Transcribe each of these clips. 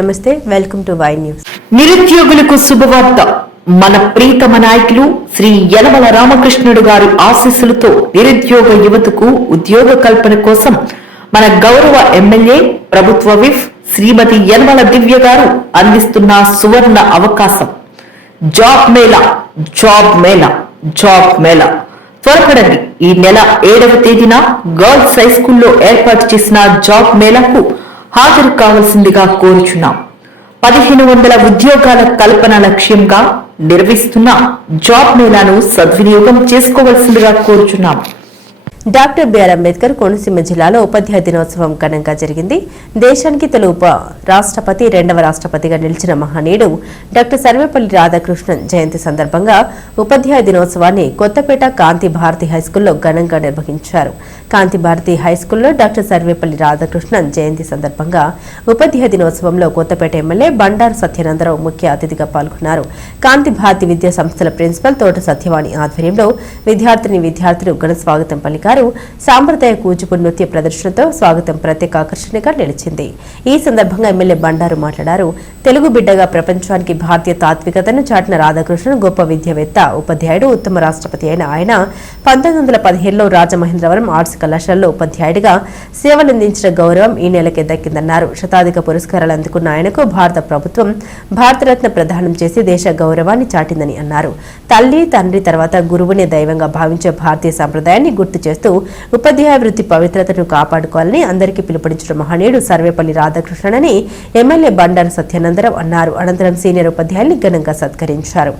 నమస్తే, welcome to Y news. నిరుద్యోగులకు శుభవార్త. మన ప్రీతమ నాయకులు శ్రీ యనమల రామకృష్ణుడు గారి ఆశీస్సులతో నిరుద్యోగ యువతకు ఉద్యోగ కల్పన కోసం మన గౌరవ ఎమ్మెల్యే, ప్రభుత్వ విప్ శ్రీమతి యనమల దివ్య గారు అందిస్తున్న సువర్ణ అవకాశం. Job Mela, job Mela, job Mela. త్వరపడండి. ఈ నెల 7వ తేదీన గర్ల్స్ హై స్కూల్లో ఏర్పాటు చేసిన జాబ్ మేళాకు హాజరు కావాల్సిందిగా కోరుచున్నాం. 1500 ఉద్యోగాల కల్పన లక్ష్యంగా నిర్వహిస్తున్న జాబ్ మేళాను సద్వినియోగం చేసుకోవాల్సిందిగా కోరుచున్నాం. డాక్టర్ బిఆర్ అంబేద్కర్ కోనసీమ జిల్లాలో ఉపాధ్యాయ దినోత్సవం ఘనంగా జరిగింది. దేశానికి తొలి ఉప రాష్ట్రపతి, రెండవ రాష్ట్రపతిగా నిలిచిన మహనీయుడు డాక్టర్ సర్వేపల్లి రాధాకృష్ణన్ జయంతి సందర్భంగా ఉపాధ్యాయ దినోత్సవాన్ని కొత్తపేట కాంతి భారతి హైస్కూల్లో ఘనంగా నిర్వహించారు. కాంతి భారతి హైస్కూల్లో డాక్టర్ సర్వేపల్లి రాధాకృష్ణన్ జయంతి సందర్భంగా ఉపాధ్యాయ దినోత్సవంలో కొత్తపేట ఎమ్మెల్యే బండారు సత్యనందరావు ముఖ్య అతిథిగా పాల్గొన్నారు. కాంతి భారతి విద్యా సంస్థల ప్రిన్సిపల్ తోట సత్యవాణి ఆధ్వర్యంలో విద్యార్థులు ఘన స్వాగతం పలికారు. సాంప్రదాయ కూచిపూడి నృత్య ప్రదర్శనతో స్వాగతం ప్రత్యేక ఆకర్షణగా నిలిచింది. ఈ సందర్భంగా ఎమ్మెల్యే బండారు మాట్లాడారు. తెలుగు బిడ్డగా ప్రపంచానికి భారతీయ తాత్వికతను చాటిన రాధాకృష్ణన్ గొప్ప విద్యావేత్త, ఉపాధ్యాయుడు, ఉత్తమ రాష్ట్రపతి అయిన ఆయన 1915లో రాజమహేంద్రవరం ఆర్ట్స్ కళాశాలలో ఉపాధ్యాయుడిగా సేవలందించిన గౌరవం ఈ నెలకే దక్కిందన్నారు. శతాధిక పురస్కారాలు అందుకున్న ఆయనకు భారత ప్రభుత్వం భారతరత్న ప్రదానం చేసి దేశ గౌరవాన్ని చాటిందని అన్నారు. తల్లి, తండ్రి తర్వాత గురువునే దైవంగా భావించే భారతీయ సంప్రదాయాన్ని గుర్తు చేస్తూ ఉపాధ్యాయ వృత్తి పవిత్రతను కాపాడుకోవాలని అందరికీ పిలుపునిచ్చిన మహనీయుడు సర్వేపల్లి రాధాకృష్ణన్ అని ఎమ్మెల్యే బండారు సత్యానందరావు అన్నారు. అనంతరం సీనియర్ ఉపాధ్యాయుల్ని ఘనంగా సత్కరించారు.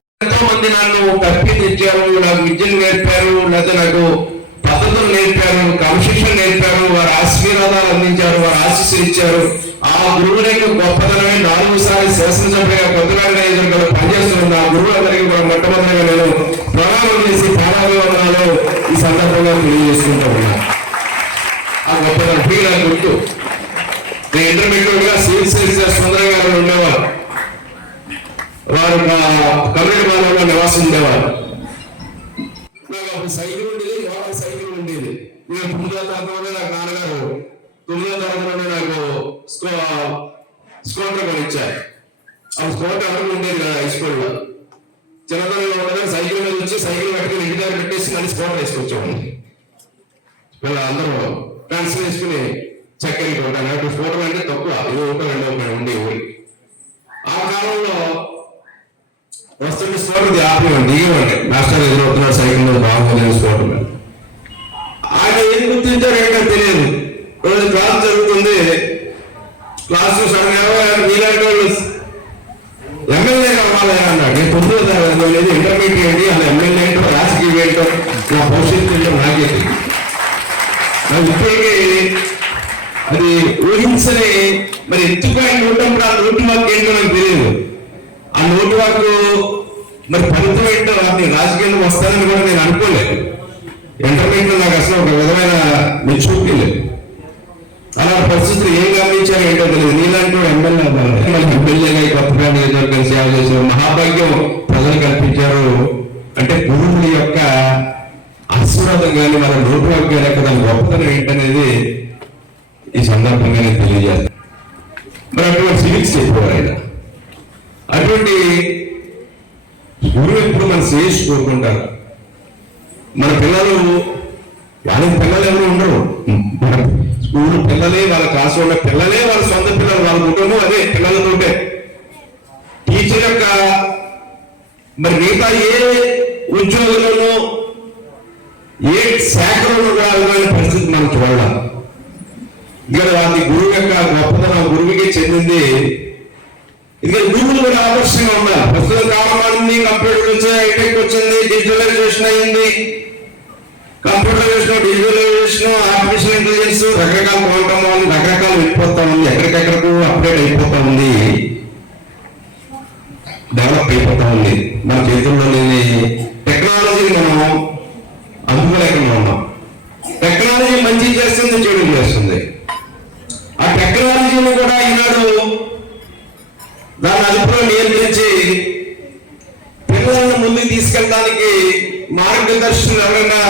ఆ గురువుల యొక్క గొప్పతనమే 4 సార్లు శాసనసభ్యులుగా కొత్తపేట నియోజకవర్గంలో పనిచేస్తున్న ఆ గురువులందరికీ కూడా మొట్టమొదటిగా నేను ప్రణామం చేసి పాదాభివందనాలు ఈ సందర్భంగా తెలియజేసుకుంటూ ఉన్నా. ఆ గొప్పతనం ఫీల్ గుర్తు. నేను ఇంటర్మీడియట్ గా సివిల్ సర్వీసెస్ సుందర గారు ఉండేవారు. వారు కమ్యూనిటీ బాలలో నివాసం ఉండేవారు. నాకు అప్పుడు సైకిల్ ఉండేది, మోటార్ సైకిల్ ఉండేది. నేను 9వ తరగతిలోనే నాకు నాన్నగారు 9వ తరగతిలోనే నాకు స్కూటర్ కొనిచ్చారు. ఆ స్కూటర్ అడుగు ఉండేది కదా హై స్కూల్లో. చిన్నతనంలో ఉండగా సైకిల్ మీద వచ్చి సైకిల్ కట్టుకుని ఇంటి దగ్గర పెట్టేసి మళ్ళీ స్కూటర్ వేసుకొచ్చేవాడిని. అందరూ ట్రాన్స్ఫర్ వేసుకుని చక్కెరకి ఉంటాను. అటు స్కూటర్ అంటే తక్కువ, 1 ఉండే ఊరి. ఆ కాలంలో వస్తుంటే స్కూటర్ ఆపేవాడిని, దిగేవాడిని. మాస్టర్ ఎదురవుతున్నాడు సైకిల్ మీద బాగుంది స్కూటర్ మీద. ఆయన ఏం గుర్తించారు ఏంటో తెలియదు. రోజు క్లాస్ జరుగుతుంది. క్లాస్ మీలాంటి వాళ్ళు ఎమ్మెల్యే కావాలి అన్నాడు. నేను 9వ తరగతిలో లేదు, ఇంటర్మీడియట్ ఏంటి, అలా ఎమ్మెల్యే ఏంటో రాజకీయం ఏంటో నా భవిష్యత్తు ఏంటో నాకే ఇప్పటికీ అది ఊహించని మరి ఎత్తుగా ఉన్నప్పుడు ఆ నోటి వాక్ ఏంటో నాకు తెలియదు. ఆ నోటి వాక్ మరి ఫలితం ఏంటో అది రాజకీయంలో వస్తానని కూడా నేను అనుకోలేదు. ఇంటర్మీడియట్ నాకు అసలు ఒక విధమైన మెచ్యూరిటీ లేదు. అలా పరిస్థితులు ఏం గమనించారు ఏంటో తెలియదు. నీలాంటి ఎమ్మెల్యేగా కొత్తగా నియోజకవర్గం సేవ చేసిన మహాభాగ్యం ప్రజలు కల్పించారు. అంటే గురువుల యొక్క ఆశీర్వాదం కానీ మన నోటు వాక్యం లేక దాని గొప్పతనం ఏంటనేది ఈ సందర్భంగా నేను తెలియజేస్తాను. మరి అటువంటి సివిక్స్ చెప్పేవారు ఆయన. అటువంటి గురువు ఎప్పుడు మన శ్రేయస్సు కోరుకుంటారు. మన పిల్లలు వాళ్ళకి పిల్లలు ఎవరు ఉండరు. మన స్కూల్ పిల్లలే, వాళ్ళ క్లాస్ ఉన్న పిల్లలే వాళ్ళ సొంత పిల్లలు, వాళ్ళ కుటుంబం అదే పిల్లలతోటే. టీచర్ యొక్క మరి మిగతా ఏ ఉద్యోగులను ఏ శాఖలను రావాలనే పరిస్థితి మనం చూడాలి. ఇక్కడ వాళ్ళ గురువు యొక్క గొప్పతనం గురువుకే చెందింది. ఇక గురువులు కూడా ఆదర్శంగా ఉండాలి. ప్రస్తుతం కాలం మారింది, కంప్యూటర్ వచ్చాయి, హైటెక్ వచ్చింది, డిజిటలైజేషన్ అయింది. కంప్యూటరైజేషన్, డిజిటలైజేషన్, ఆర్టిఫిషియల్ ఇంటెలిజెన్స్, రకరకాల పోవటం వల్ల రకరకాలు వెళ్ళిపోతా ఉంది. ఎక్కడికెక్కడికి అప్డేట్ అయిపోతా ఉంది, డెవలప్ అయిపోతా ఉంది. మన చేతుల్లో లేని టెక్నాలజీని మనం అందుకోలేకుండా ఉన్నాం. టెక్నాలజీ మంచి చేస్తుంది, చెడు చేస్తుంది. ఆ టెక్నాలజీని కూడా ఈనాడు దాని అదుపులో నియంత్రించి పిల్లలను ముందుకు తీసుకెళ్ళడానికి మార్గదర్శనం ఎవరైనా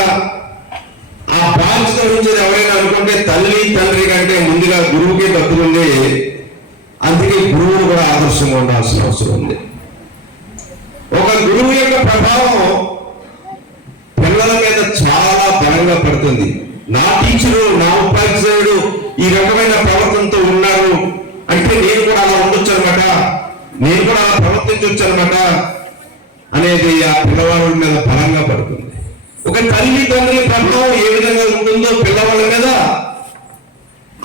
ఆ బాధ్యత నుంచి ఎవరైనా అనుకుంటే తల్లి తండ్రి కంటే ముందుగా గురువుకే దక్కుతుంది. అందుకే గురువు కూడా ఆదర్శంగా ఉండాల్సిన అవసరం ఉంది. ఒక గురువు యొక్క ప్రభావం పిల్లల మీద చాలా బలంగా పడుతుంది. నా టీచరు, నా ఉపాధ్యాయుడు ఈ రకమైన ప్రవర్తనతో ఉన్నారు అంటే నేను కూడా అలా ఉండొచ్చు అనమాట, నేను కూడా అలా ప్రవర్తించవచ్చు అనమాట అనేది ఆ పిల్లవాళ్ళ మీద బలంగా పడుతుంది. ఒక తల్లి తండ్రి ప్రభావం ఏ విధంగా ఉంటుందో పిల్లవాళ్ళ మీద,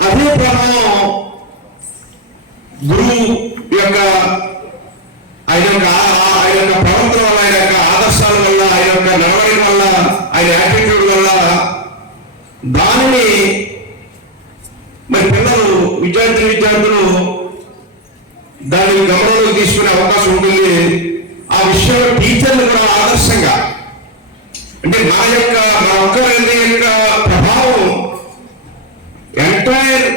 అదే ప్రభావం గురువు యొక్క ఆయన యొక్క ప్రవర్తన వల్ల, ఆయన యొక్క ఆదర్శాల వల్ల, ఆయన యొక్క నడవడి వల్ల, ఆయన యాటిట్యూడ్ వల్ల దానిని మరి పిల్లలు విద్యార్థులు దాన్ని గమనంలోకి తీసుకునే అవకాశం ఉంటుంది. ఆ విషయంలో టీచర్లు కూడా ఆదర్శంగా, అంటే మన ఒక్కరి యొక్క ప్రభావం ఎంటైర్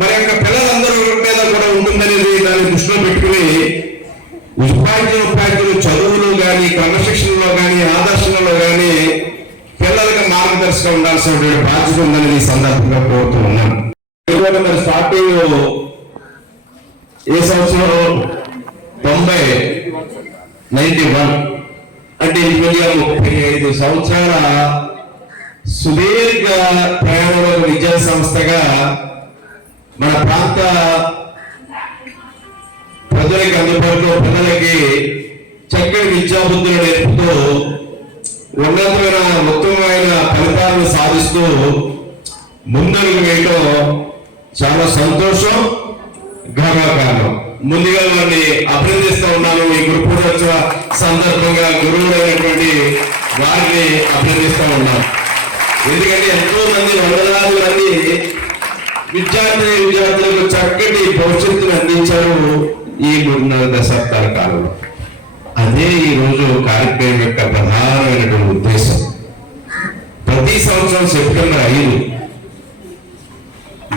మన యొక్క పిల్లలందరూ మీద కూడా ఉంటుందనేది దాన్ని దృష్టిలో పెట్టుకుని ఉపాధ్యాయులు చదువులో కానీ, క్రమశిక్షణలో కానీ, ఆదర్శంలో కానీ పిల్లలకు మార్గదర్శకం ఉండాల్సిన బాధ్యత ఉందని ఈ సందర్భంగా కోరుతూ ఉన్నాను. మరి స్టార్టింగ్ ఏ సంవత్సరం 91 అంటే 35 సంవత్సరాల సుదీర్ఘ ప్రయాణంలో విద్యా సంస్థగా మన ప్రాంత ప్రజలకి అందుబాటులో పిల్లలకి చక్కని విద్యాబుద్ధులు నేర్పుతూ ఉన్నతమైన ఉత్తమమైన ఫలితాలను సాధిస్తూ ముందడుగు వేయటం చాలా సంతోషం, గర్వకారణం. ముందుగా వారిని అభినందిస్తూ ఉన్నాను. ఈ గురు పూజోత్సవ సందర్భంగా గురువులైనటువంటి వారిని అభినందిస్తూ ఉన్నాను. ఎందుకంటే ఎంతో మంది, వందలాది మంది విద్యార్థులకు చక్కటి భవిష్యత్తును అందించారు ఈ 3 దశాబ్దాల కాలంలో. అదే ఈ రోజు కార్యక్రమం యొక్క ప్రధానమైనటువంటి ఉద్దేశం. ప్రతి సంవత్సరం సెప్టెంబర్ 5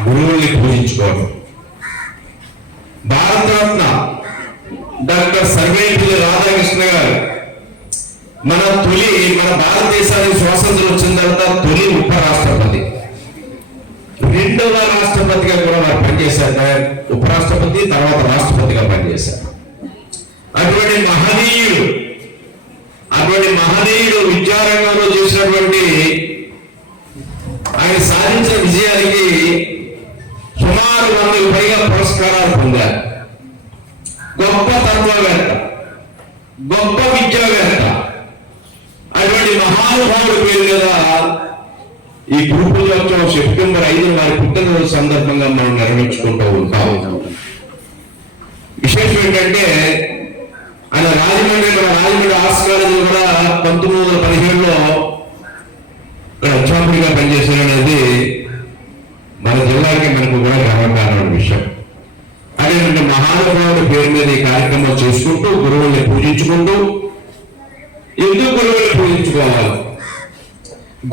గురువుల్ని పూజించుకోవడం. భారతరత్న డాక్టర్ సర్వేపల్లి రాధాకృష్ణ గారు మన భారతదేశానికి స్వాతంత్రం వచ్చిన తర్వాత తొలి ఉపరాష్ట్రపతి, 2వ రాష్ట్రపతిగా కూడా వారు పనిచేశారు. ఉపరాష్ట్రపతి తర్వాత రాష్ట్రపతిగా పనిచేశారు. అటువంటి మహనీయుడు విద్యారంగంలో చేసినటువంటి ఆయన సాధించిన విజయానికి సుమారు 100కు పైగా పురస్కారాలు పొందారు. గొప్ప తత్వవేత్త, గొప్ప విద్యావేత్త. అటువంటి మహానుభావుడి పేరు మీద ఈ గురు పూజోత్సవం సెప్టెంబర్ 5 వారి పుట్టినరోజు సందర్భంగా మనం నిర్వహించుకుంటూ ఉంటాం. విశేషం ఏంటంటే ఆయన రాజమండ్రి ఆర్ట్స్ కాలేజీ కూడా 1915లో అధ్యాపకుడిగా పనిచేశారు అనేది మన జిల్లాకి మనకు కూడా గర్వకారణమైన విషయం. అదేవిధంగా మహానుభావుడి పేరు మీద ఈ కార్యక్రమం చేసుకుంటూ గురువుల్ని పూజించుకుంటూ, ఎందుకు గురువుల్ని పూజించుకోవాలి?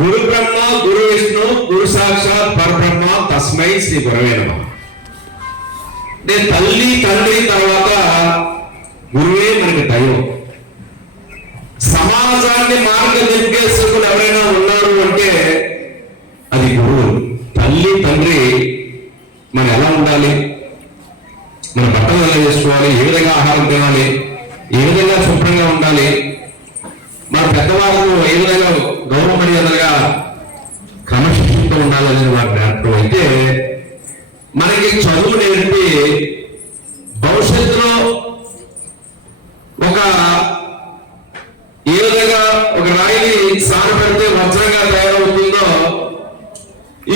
గురు బ్రహ్మ, గురు విష్ణు, గురు సాక్షాత్ పరబ్రహ్మ తస్మై శ్రీ గురవే నమః. తల్లి తండ్రి తర్వాత గురువే మనకి దైవం. సమాజాన్ని మార్గనిర్దేశకులు ఎవరైనా ఉన్నారు అంటే అది గురువు. తల్లి తండ్రి మనం ఎలా ఉండాలి, మన బట్టలు ఎలా చేసుకోవాలి, ఏ విధంగా ఆహారం తినాలి, ఏ విధంగా శుభ్రంగా ఉండాలి, మన పెద్దవాళ్ళకు ఏ విధంగా గౌరవ మర్యాదలుగా క్రమశిక్షణతో ఉండాలనేది వాటి నేర్పడం. అయితే మనకి చదువు నేర్పి భవిష్యత్తులో ఏ విధంగా ఒక రాయిని సానపెడితే వజ్రంగా తయారవుతుందో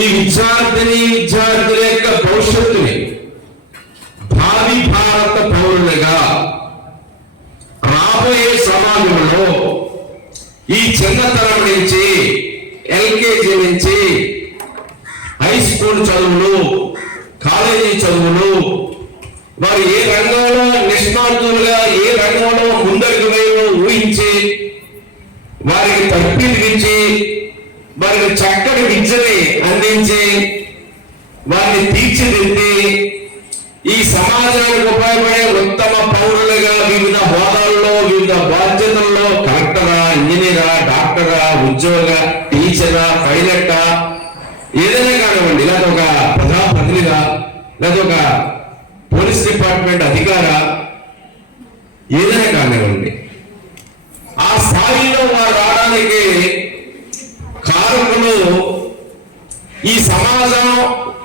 ఈ విద్యార్థుల యొక్క భవిష్యత్తుని భావి భారత పౌరులుగా రాబోయే సమాజంలో ఈ చిన్నతరం నుంచి ఎల్కేజీ నుంచి హై స్కూల్ చదువులు, కాలేజీ చదువులు, వారు ఏ రంగంలో నిష్ణాతులుగా, ఏ రంగంలో ముందడుగు ఊహించి వారికి తర్ఫీదునిచ్చి వారికి చక్కటి విద్యని అందించి వారిని తీర్చిదిద్ది ఈ సమాజానికి ఉపయోగపడే ఉత్తమ పౌరులుగా వివిధ హోదాల్లో, వివిధ బాధ్యతల్లో కలెక్టరా, ఇంజనీరా, డాక్టరా, ఉద్యోగ, టీచరా, పైలట్టా, ఏదైనా కానివ్వండి, లేదా ఒక ప్రజాప్రతినిధిగా, లేదా ఒక పోలీస్ డిపార్ట్మెంట్ అధికార ఏదైనా కానివ్వండి, ఆ స్థాయిలో వారు రావడానికి కారకులు ఈ సమాజం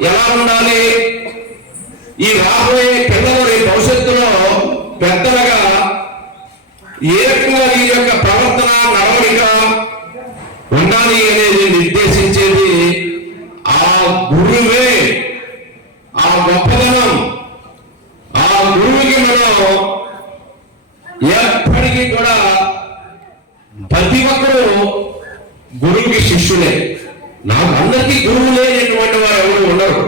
ఎలా ఉండాలి, ఈ రాబోయే పిల్లలు రేపు భవిష్యత్తులో పెద్దలుగా ఏ రకంగా వీరి యొక్క ప్రవర్తన నడవడిక ఉండాలి అనేది నిర్దేశించేది ఆ గురువే. ఆ గొప్పదనం ఆ గురువుకి మనం ఎప్పటికీ కూడా ప్రతి ఒక్కరూ గురువుకి శిష్యులే. నాకు అందరికీ గురువు లేనటువంటి వారు ఎవరు ఉండరు.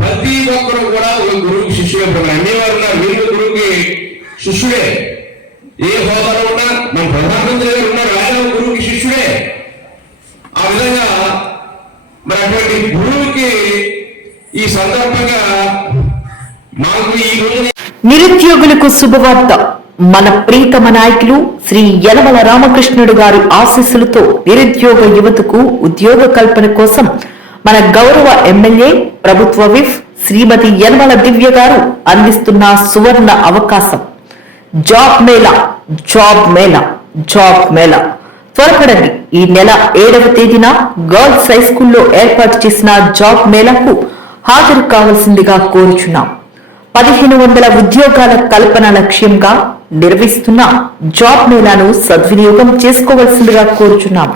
ప్రతి ఒక్కరు కూడా ఒక గురువుకి శిష్యుడే. అన్నివారు ఉన్నారు, వీళ్ళు గురువుకి శిష్యుడే. ఏ హోదాలో ఉన్నా మన ప్రధానమంత్రి గారు ఉన్నారు, ఆయన గురువుకి శిష్యుడే. ఆ విధంగా మరి అటువంటి గురువుకి ఈ సందర్భంగా మాకు ఈ రోజు నిరుద్యోగులకు శుభవార్త. మన ప్రీతమ నాయకులు శ్రీ యలమల రామకృష్ణుడు గారి ఆశీస్సులతో నిరుద్యోగ యువతకు ఉద్యోగ కల్పన కోసం మన గౌరవ ఎమ్మెల్యే ప్రభుత్వ విప్ శ్రీమతి యలమల దివ్య గారు అందిస్తున్న సువర్ణ అవకాశం. Job Mela, job Mela, job Mela. త్వరపడండి. ఈ నెల 7వ తేదీన గర్ల్స్ హై స్కూల్లో ఏర్పాటు చేసిన జాబ్ మేళాకు హాజరు కావాల్సిందిగా కోరుచున్నాం. 1500 ఉద్యోగాల కల్పన లక్ష్యంగా నిర్వహిస్తున్న జాబ్ మేళాను సద్వినియోగం చేసుకోవాల్సిందిగా కోరుచున్నాం.